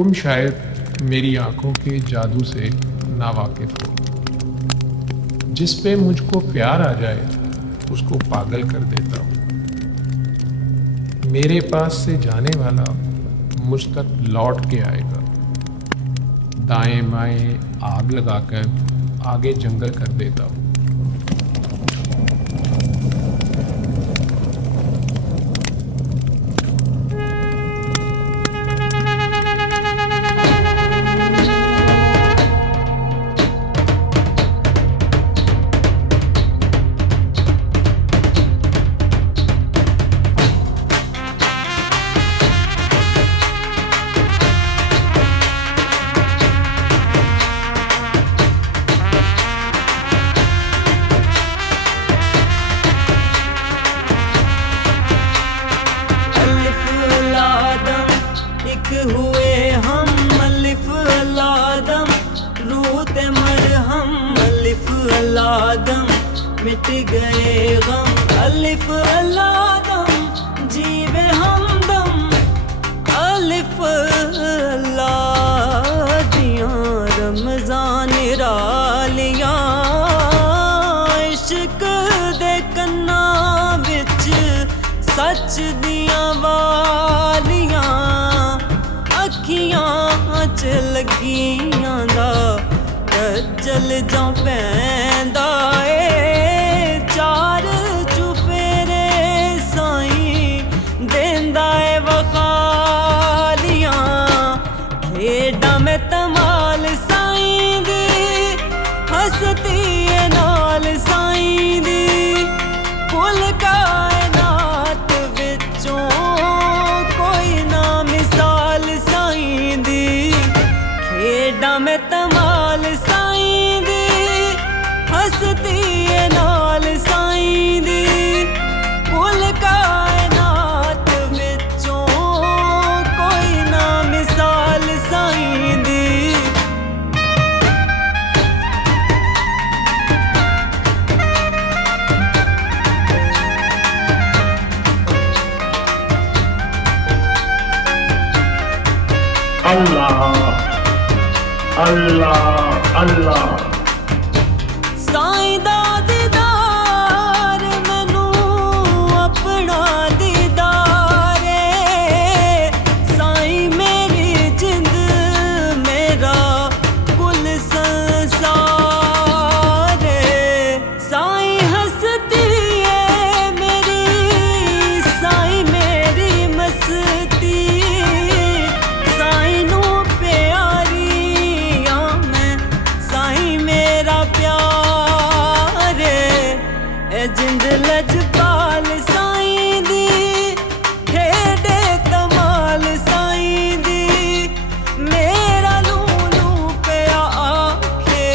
तुम शायद मेरी आंखों के जादू से नावाकिफ हो। जिस पे मुझको प्यार आ जाए उसको पागल कर देता हूँ। मेरे पास से जाने वाला मुझ तक लौट के आएगा। दाएं बाएं आग लगाकर आगे जंगल कर देता हूँ। हुए हम अलिफ अलादम, रूत मरहम अलिफ अलादम, मिट गए गम अलिफ अलादम, जीवे हमदम अलिफ अल्लाह दियां रमजान रालियां, इश्क दे कन्ना विच सच दियां वालियां, अखियां च लगियां दा कज्जल जां पैंदा ए, चार चुफेरे साईं देंदा ए वखालियां, खेडां में तमाल साईं दी, हसती ए नाल साईं दी, कुल कायनात विचों कोई ना मिसाल साईं दी, खेडां में तमाल साईं दी, हसती ए नाल साईं दी, कुल कायनात विचों कोई ना मिसाल साईं दी। अल्लाह अल्लाह अल्लाह साईं दा दीदार मैनू अपना दीदार है, साईं मेरी जिंद मेरा कुल संसार है, साईं हसती है मेरी, साईं मेरी मस्ती, साईं नू प्यारी आं मैं, साईं मेरा प्यार है, ए जिंद लजपाल साईं दी, खेडे कमाल साईं दी, मेरा लूलू पिया आखे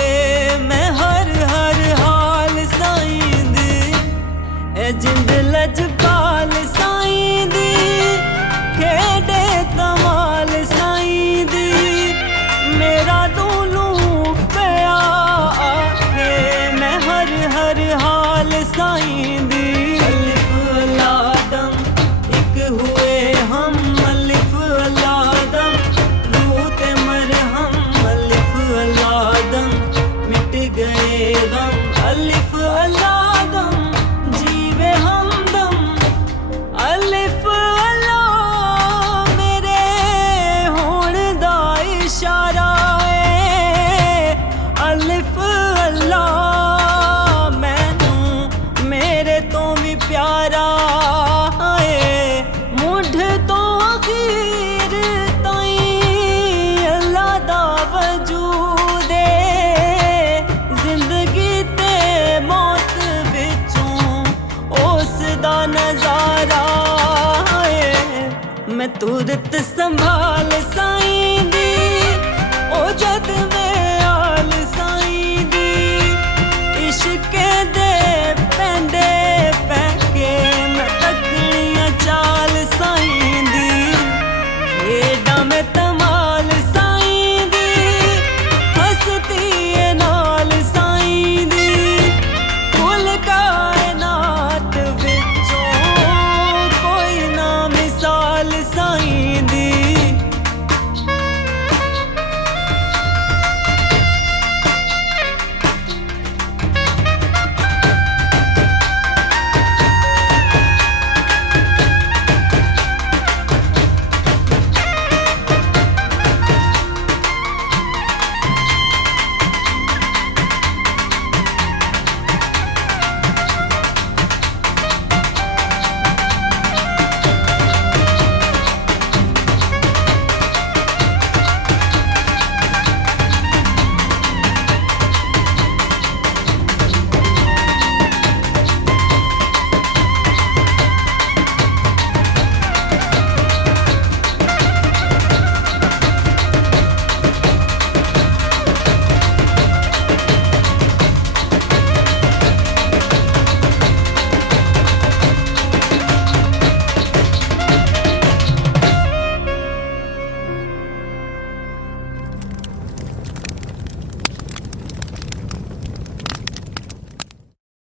मैं हर हर हाल साईं दी, ए जिंद लजपाल साईं दी, खेडे कमाल साईं दी, मेरा लूलू पिया आखे मैं हर हर हाल साईं दी। अलिफ अलादम एक हुए हम अलिफ अलादम, रूत मरहम अलिफ अलादम, मिट गए गम अलिफ अलादम, जीवे हमदम अलिफ अल्लाह मेरे होण दा इशारा है, अलिफ अल्लाह मैनू मेरे तो भी प्यारा है, मुठ तो अखीर ताईं अल्लाह दा वजूद है, जिंदगी ते मौत विचों उस दा नजारा है, मैं तुरत संभाल